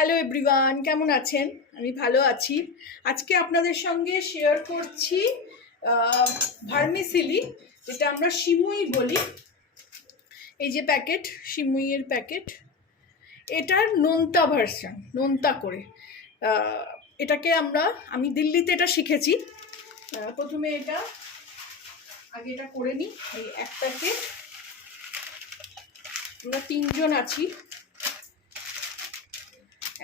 Hello everyone, কেমন আছেন? আমি ভালো আছি। আজকে আপনাদের সঙ্গে শেয়ার করছি ভার্মিসিলি, যেটা আমরা সিমুই বলি। এই যে প্যাকেট, সিমুইয়ের প্যাকেট, এটার নোনতা ভার্সন, নোনতা করে। এটাকে আমি দিল্লিতে এটা শিখেছি। প্রথমে আগে এটা করে নিই। এই এক প্যাকেট, আমরা 3 জন আছি।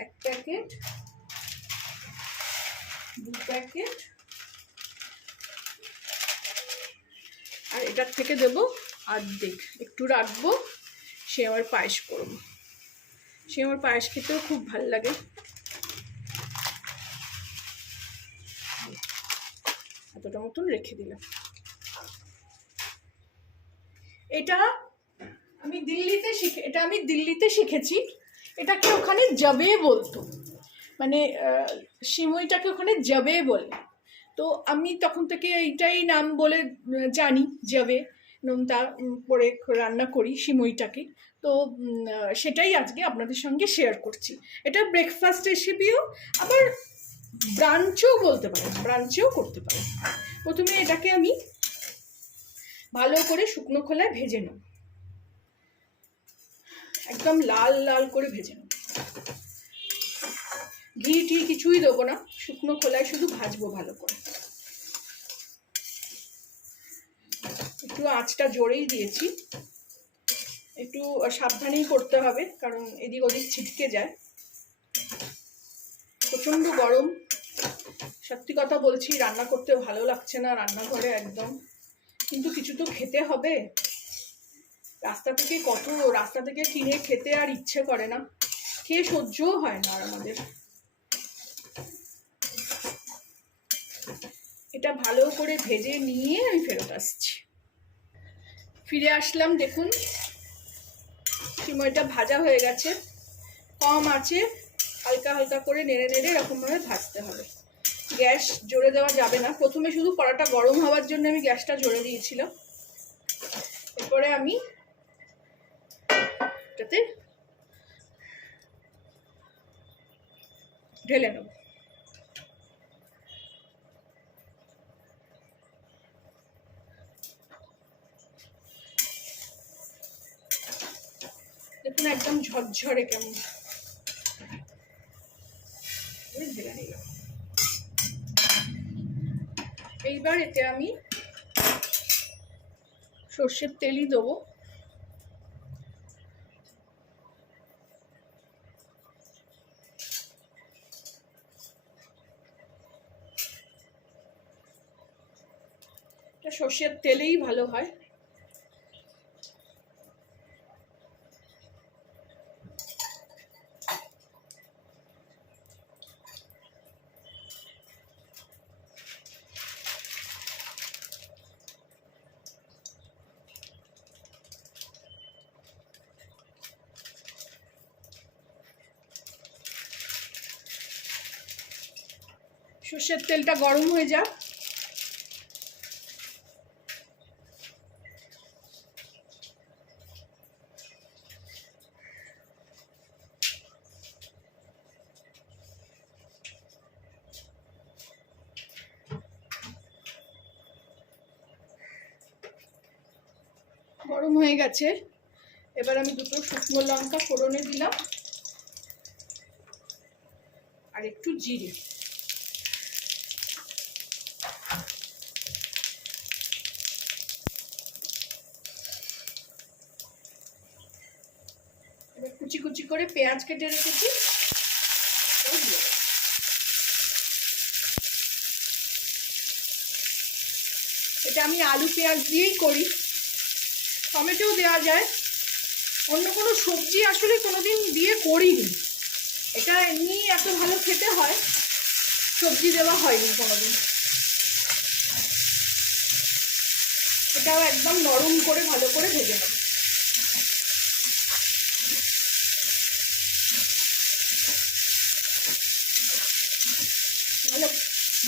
এক প্যাকেট, 2 প্যাকেট, আর এটার থেকে দেবো অর্ধেক, একটু রাখবো। সেমার পায়েস করবো। সেমার পায়েস খেতেও খুব ভালো লাগে। এতটা মতন রেখে দিলাম। এটা আমি দিল্লিতে শিখেছি। এটাকে ওখানে জবে বলতো, মানে সিমুইটাকে ওখানে জবে বলে। তো আমি তখন থেকে এইটাই নাম বলে জানি, জবে। নোনতা করে রান্না করি সিমুইটাকে। তো সেটাই আজকে আপনাদের সঙ্গে শেয়ার করছি। এটা ব্রেকফাস্ট রেসিপিও, আবার ব্রাঞ্চও বলতে পারেন, ব্রাঞ্চেও করতে পারেন। প্রথমে এটাকে আমি ভালো করে শুকনো খোলায় ভেজে নেব, একদম লাল লাল করে ভেজে নেব। ঘি টি কিছুই দেবো না, শুকনো খোলায় শুধু ভাজবো ভালো করে। একটু আঁচটা জোরেই দিয়েছি, একটু সাবধানেই করতে হবে, কারণ এদিক ওদিক ছিটকে যায়। প্রচণ্ড গরম, সত্যি কথা বলছি, রান্না করতে ভালো লাগছে না রান্নাঘরে একদম, কিন্তু কিছু তো খেতে হবে। রাস্তা থেকে কিনে খেতে আর ইচ্ছে করে না, খেয়ে সহ্যও হয় না আর আমাদের। এটা ভালো করে ভেজে নিয়ে আমি ফেরত আসছি। ফিরে আসলাম, দেখুন সিমইটা ভাজা হয়ে গেছে। কম আছে, হালকা হালকা করে নেড়ে নেড়ে এরকমভাবে ভাজতে হবে। গ্যাস জোরে দেওয়া যাবে না। প্রথমে শুধু কড়াটা গরম হওয়ার জন্য আমি গ্যাসটা জোরে দিয়েছিলাম। এরপরে আমি এটাতে ঢেলে নেব। দেখুন একদম ঝরঝরে কেমন ঢেলে নিলাম। এইবার এতে আমি সর্ষের তেলই দেবো। এটা সর্ষের তেলেই ভালো হয়। সর্ষের তেলটা গরম হয়ে যাক। গরম হয়ে গেছে। এবার আমি 2টো শুকনো লঙ্কা ফোড়নে দিলাম, আর একটু জিরে। এবার কুচি কুচি করে পেঁয়াজ কেটে রেখেছি, এটা আমি আলু পেঁয়াজ দিয়েই করি, টমেটো দেওয়া যায়। অন্য কোনো সবজি আসলে কোনোদিন দিয়ে করিনি। এটা এমনি এত ভালো খেতে হয়, সবজি দেওয়া হয়নি কোনোদিন। এটাও একদম নরম করে ভালো করে ভেজে নেব।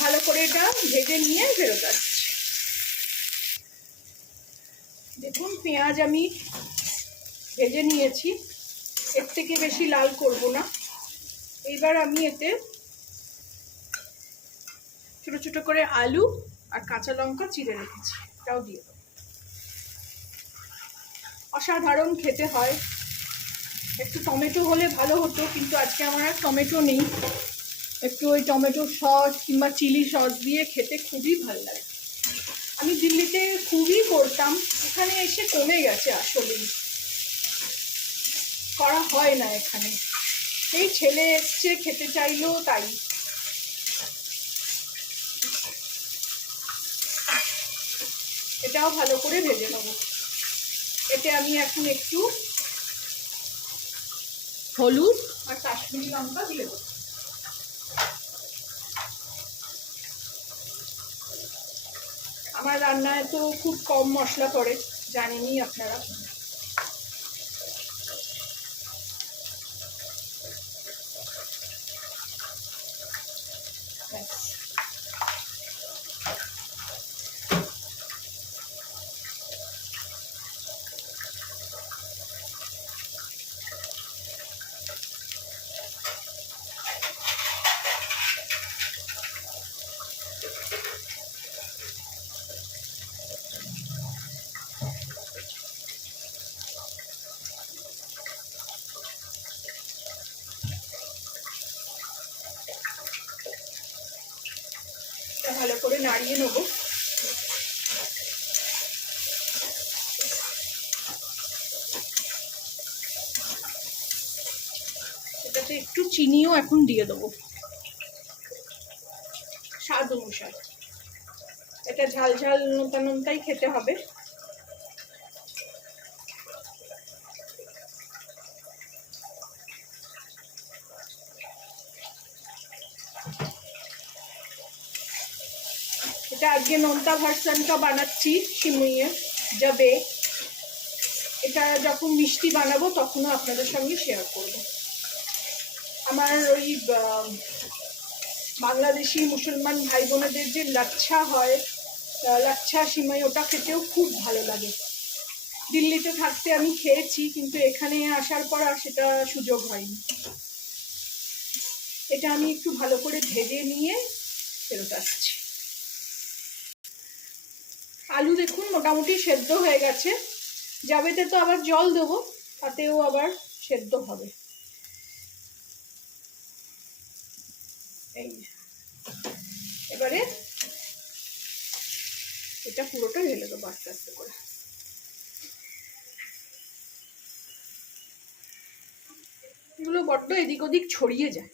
ভালো করে এটা ভেজে নিয়ে ফেরত আসছি। দেখুন পেঁয়াজ আমি ভেজে নিয়েছি, এর থেকে বেশি লাল করব না, এইবার আমি এতে ছোট ছোট করে আলু আর কাঁচা লঙ্কা চিড়ে রেখেছি, এটাও দিয়ে দেবো। অসাধারণ খেতে হয়। একটু টমেটো হলে ভালো হতো, কিন্তু আজকে আমার আর টমেটো নেই। একটু ওই টমেটো সস কিংবা চিলি সস দিয়ে খেতে খুবই ভালো লাগে। আমি দিল্লিতে খুবই করতাম, এখানে এসে কমে গেছে, আসলেই করা হয় না এখানে। এই ছেলে এসছে, খেতে চাইলো তাই। এটাও ভালো করে ভেজে নেবো। এতে আমি এখন একটু হলুদ আর কাশ্মীরি লঙ্কা দিয়ে দেবো। আমার রান্নায় তো খুব কম মশলা পড়ে, জানেনই আপনারা। ভালো করে নাড়িয়ে নেবো। এটাতে একটু চিনিও এখন দিয়ে দেবো স্বাদ অনুসারে। এটা ঝাল ঝাল নোনতা নোনতাই খেতে হবে। এটা আজকে নোনতা ভার্সনটা বানাচ্ছি সিমুইয়ের যাবে। এটা যখন মিষ্টি বানাবো তখনও আপনাদের সঙ্গে শেয়ার করব। আমার ওই বাংলাদেশি মুসলমান ভাই বোনেদের যে লাচ্ছা হয়, লাচ্ছা সিমাই, ওটা খেতেও খুব ভালো লাগে। দিল্লিতে থাকতে আমি খেয়েছি, কিন্তু এখানে আসার পর আর সেটা সুযোগ হয়নি। এটা আমি একটু ভালো করে ভেজে নিয়ে ফেরত আসছি। আলু দেখুন মোটামুটি সেদ্ধ হয়ে গেছে। যাবেতে তো আবার জল দেবো, তাতেও আবার সেদ্ধ হবে। এই এবারে এটা পুরোটা ঢেলে দেবো আস্তে আস্তে করে। এগুলো বড্ড এদিক ওদিক ছড়িয়ে যায়।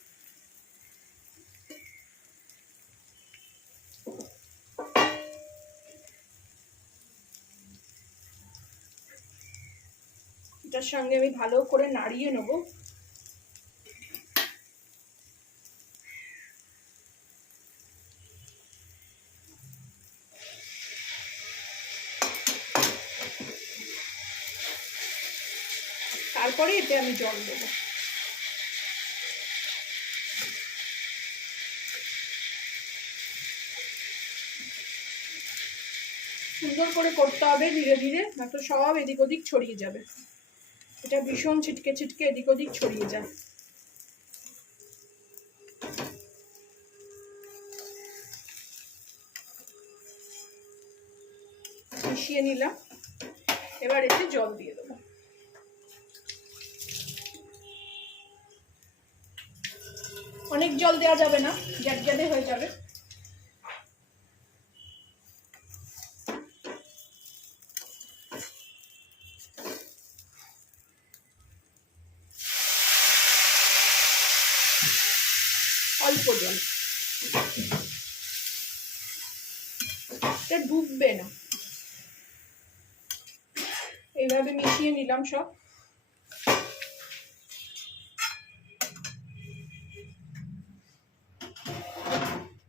এটার সঙ্গে আমি ভালো করে নাড়িয়ে নেব। তারপরে এতে আমি জল দেবো। সুন্দর করে করতে হবে ধীরে ধীরে, নয়তো সব এদিক ওদিক ছড়িয়ে যাবে। এটা ভীষণ ছিটকে ছিটকে এদিক ওদিক ছড়িয়ে যায়। মিশিয়ে নিলাম। এবার এতে জল দিয়ে দেবো। অনেক জল দেওয়া যাবে না, জ্যাদজ্যাদে হয়ে যাবে। অল্প জল, এটা ডুববে না। এইভাবে মিশিয়ে নিলাম সব।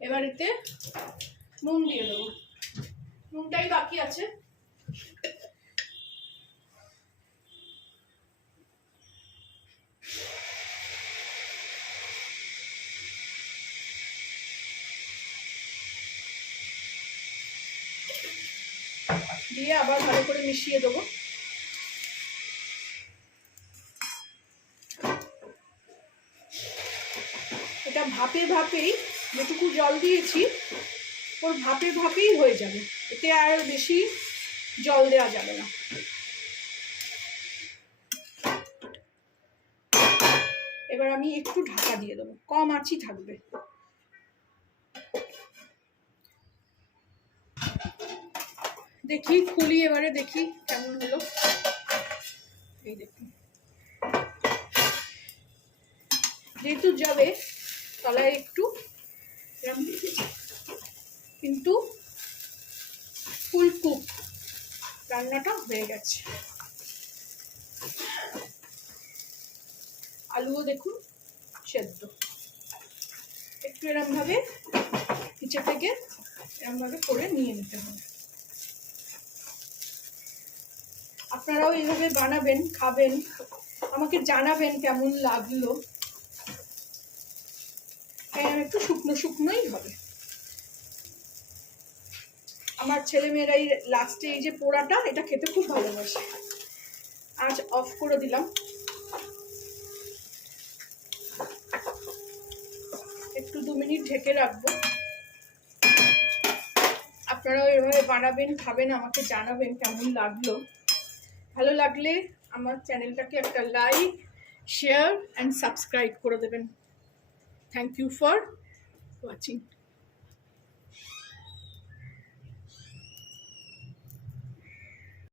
এবার এতে নুন দিয়ে দেবো, নুনটাই বাকি আছে। দিয়ে আবার ভালো করে মিশিয়ে দেবো। এটা ভাপে ভাপেই, যেটুকু জল দিয়েছি ওর ভাপে ভাপেই হয়ে যাবে, এতে আর বেশি জল দেওয়া যাবে না। এবার আমি একটু ঢাকা দিয়ে দেবো, কম আঁচই থাকবে। দেখি খুলি, এবারে দেখি কেমন হলো। এই দেখুন, যেহেতু যাবে তলায় একটু এরকম, কিন্তু ফুল কুক রান্নাটা হয়ে গেছে। আলুও দেখুন সেদ্ধ, একটু এরম ভাবে নিচে থেকে এরম ভাবে করে নিয়ে নিতে হবে। আপনারাও এইভাবে বানাবেন, খাবেন, আমাকে জানাবেন কেমন লাগলো। হ্যাঁ, একটু শুকনো শুকনোই হবে। আমার ছেলেমেয়েরা এই লাস্টে এই যে পোড়াটা, এটা খেতে খুব ভালোবাসে। আজ অফ করে দিলাম, একটু 2 মিনিট ঢেকে রাখবো। আপনারাও এভাবে বানাবেন, খাবেন, আমাকে জানাবেন কেমন লাগলো। ভালো লাগলে আমার চ্যানেলটাকে একটা লাইক, শেয়ার অ্যান্ড সাবস্ক্রাইব করে দেবেন। Thank you for watching.